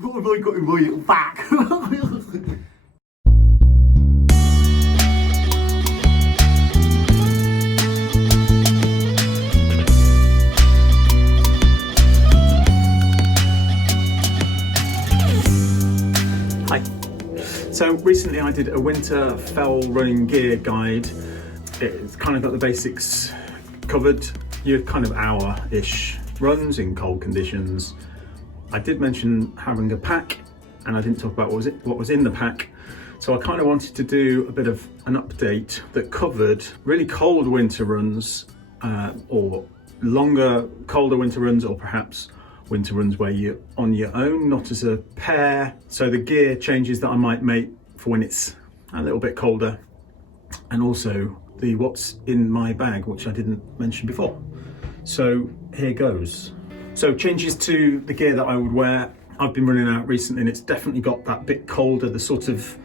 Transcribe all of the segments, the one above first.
What have I got in my little back? Hi. So recently I did a winter fell running gear guide. It's kind of got the basics covered. Your kind of hour-ish runs in cold conditions. I did mention having a pack, and I didn't talk about what was in the pack. So I kind of wanted to do a bit of an update that covered really cold winter runs, or longer, colder winter runs, or perhaps winter runs where you're on your own, not as a pair. So the gear changes that I might make for when it's a little bit colder, and also the what's in my bag, which I didn't mention before. So here goes. So changes to the gear that I would wear. I've been running out recently and it's definitely got that bit colder, the sort of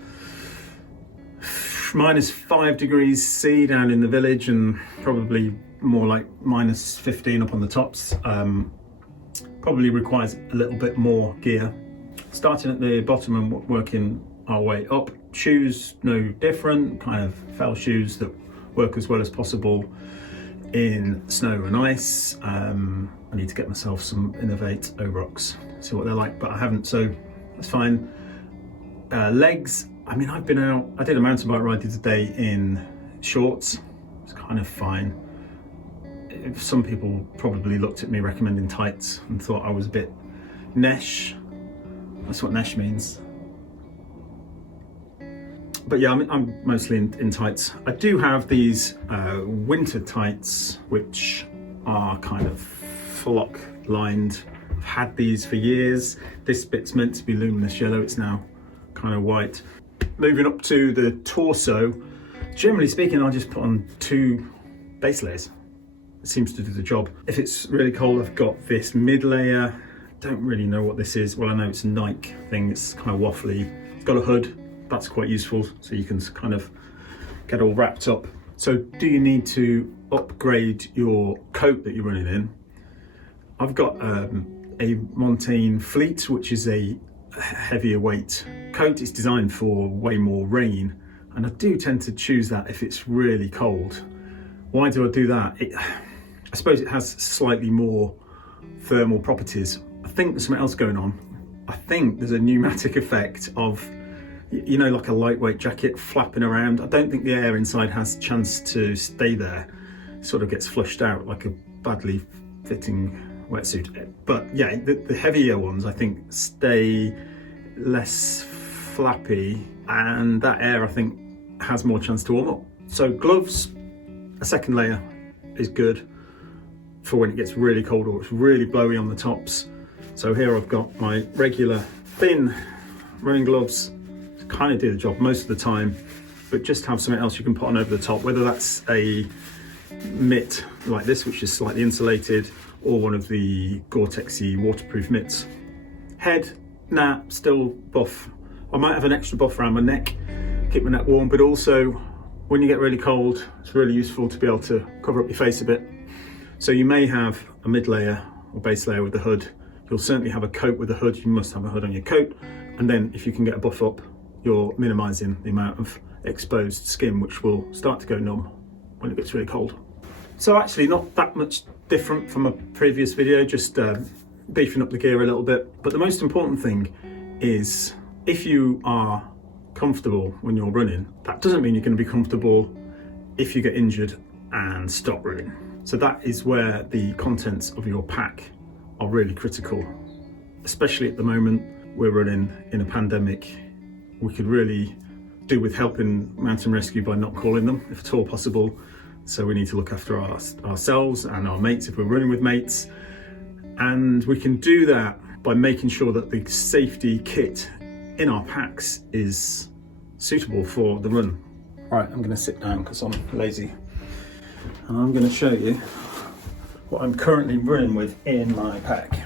-5 degrees C down in the village and probably more like -15 up on the tops. Probably requires a little bit more gear. Starting at the bottom and working our way up. Shoes, no different, kind of fell shoes that work as well as possible in snow and ice. I need to get myself some Innovate O-Rocks, see what they're like, but I haven't, so that's fine. Legs, I mean, I've been out, I did a mountain bike ride the other day in shorts. It's kind of fine. Some people probably looked at me recommending tights and thought I was a bit nesh. That's what nesh means. But yeah, I'm mostly in tights. I do have these winter tights, which are kind of flock lined. I've had these for years. This bit's meant to be luminous yellow. It's now kind of white. Moving up to the torso, generally speaking, I just put on 2 base layers. It seems to do the job. If it's really cold, I've got this mid layer. Don't really know what this is. Well, I know it's a Nike thing. It's kind of waffly. It's got a hood. That's quite useful, so you can kind of get all wrapped up. So do you need to upgrade your coat that you're running in? I've got a Montane Fleet, which is a heavier weight coat. It's designed for way more rain, and I do tend to choose that if it's really cold. Why do I do that? I suppose it has slightly more thermal properties. I think there's something else going on. I think there's a pneumatic effect of, you know, like a lightweight jacket flapping around. I don't think the air inside has a chance to stay there. It sort of gets flushed out like a badly fitting wetsuit. But yeah, the heavier ones I think stay less flappy, and that air I think has more chance to warm up. So gloves, a second layer is good for when it gets really cold or it's really blowy on the tops. So here I've got my regular thin running gloves. Kind of do the job most of the time, but just have something else you can put on over the top, whether that's a mitt like this, which is slightly insulated, or one of the Gore-Texy waterproof mitts. Head, nah, still buff. I might have an extra buff around my neck, keep my neck warm, but also when you get really cold, it's really useful to be able to cover up your face a bit. So you may have a mid layer or base layer with the hood. You'll certainly have a coat with a hood. You must have a hood on your coat, and then if you can get a buff up, you're minimising the amount of exposed skin, which will start to go numb when it gets really cold. So actually not that much different from a previous video, just beefing up the gear a little bit. But the most important thing is, if you are comfortable when you're running, that doesn't mean you're going to be comfortable if you get injured and stop running. So that is where the contents of your pack are really critical, especially at the moment. We're running in a pandemic. We could really do with helping mountain rescue by not calling them, if at all possible. So we need to look after ourselves and our mates if we're running with mates. And we can do that by making sure that the safety kit in our packs is suitable for the run. Right, I'm gonna sit down because I'm lazy. And I'm gonna show you what I'm currently running with in my pack.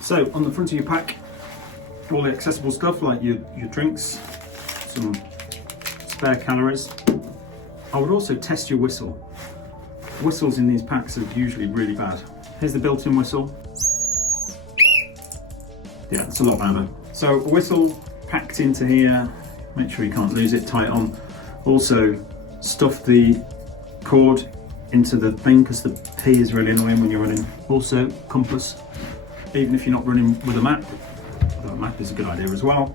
So on the front of your pack, all the accessible stuff like your drinks, some spare calories. I would also test your whistle. Whistles in these packs are usually really bad. Here's the built-in whistle. Yeah, it's a lot louder. So a whistle packed into here, make sure you can't lose it, tie it on. Also stuff the cord into the thing because the P is really annoying when you're running. Also compass, even if you're not running with a map, although a map is a good idea as well.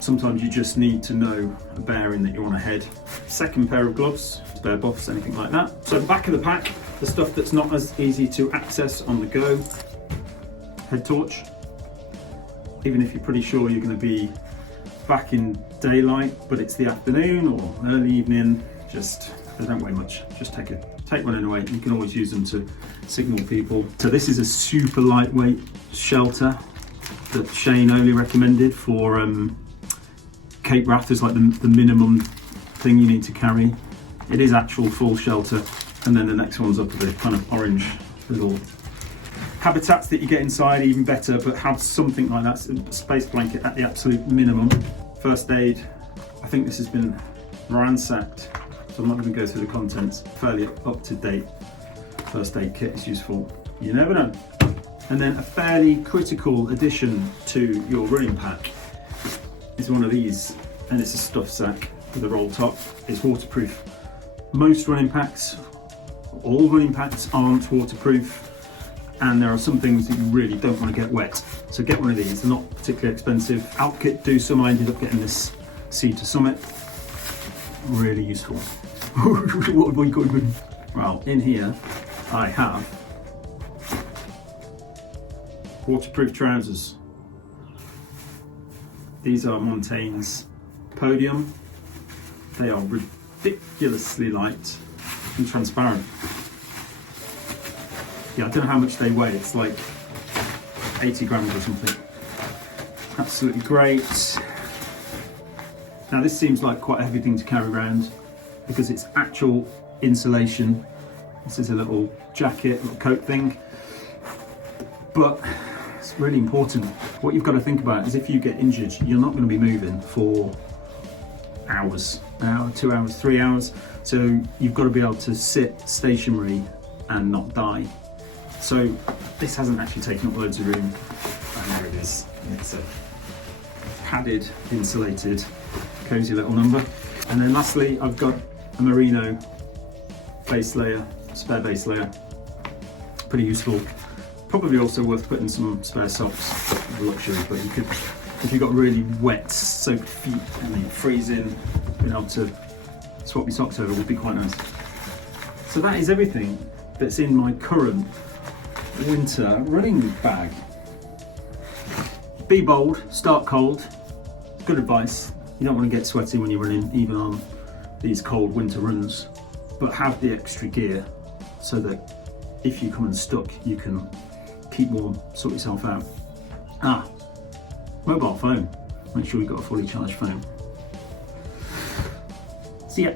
Sometimes you just need to know a bearing that you want to head. Second pair of gloves, spare buffs, anything like that. So the back of the pack, the stuff that's not as easy to access on the go. Head torch. Even if you're pretty sure you're going to be back in daylight, but it's the afternoon or early evening, they don't weigh much. Just take one anyway. You can always use them to signal people. So this is a super lightweight shelter that Shane only recommended for Cape Wrath is like the minimum thing you need to carry. It is actual full shelter, and then the next one's up the kind of orange little habitats that you get inside, even better, but have something like that, a space blanket at the absolute minimum. First aid, I think this has been ransacked, so I'm not going to go through the contents. Fairly up to date first aid kit is useful, you never know. And then a fairly critical addition to your running pack is one of these, and it's a stuff sack with a roll top. It's waterproof. Most running packs, all running packs aren't waterproof, and there are some things that you really don't want to get wet. So get one of these, they're not particularly expensive. Outkit do some, I ended up getting this Sea to Summit. Really useful. What have we got? Well, in here I have waterproof trousers. These are Montaigne's Podium. They are ridiculously light and transparent. Yeah, I don't know how much they weigh, it's like 80 grams or something. Absolutely great. Now this seems like quite a heavy thing to carry around because it's actual insulation. This is a little jacket, little coat thing. But it's really important. What you've got to think about is if you get injured, you're not going to be moving for hours, an hour, 2 hours, 3 hours. So you've got to be able to sit stationary and not die. So this hasn't actually taken up loads of room. And there it is. It's a padded, insulated, cozy little number. And then lastly, I've got a merino base layer, spare base layer. Pretty useful. Probably also worth putting some spare socks, a luxury, but you could, if you've got really wet, soaked feet and you're freezing, being able to swap your socks over would be quite nice. So that is everything that's in my current winter running bag. Be bold, start cold. Good advice. You don't want to get sweaty when you're running, even on these cold winter runs, but have the extra gear so that if you come unstuck, you can keep warm, sort yourself out. Mobile phone. Make sure you've got a fully charged phone. See ya.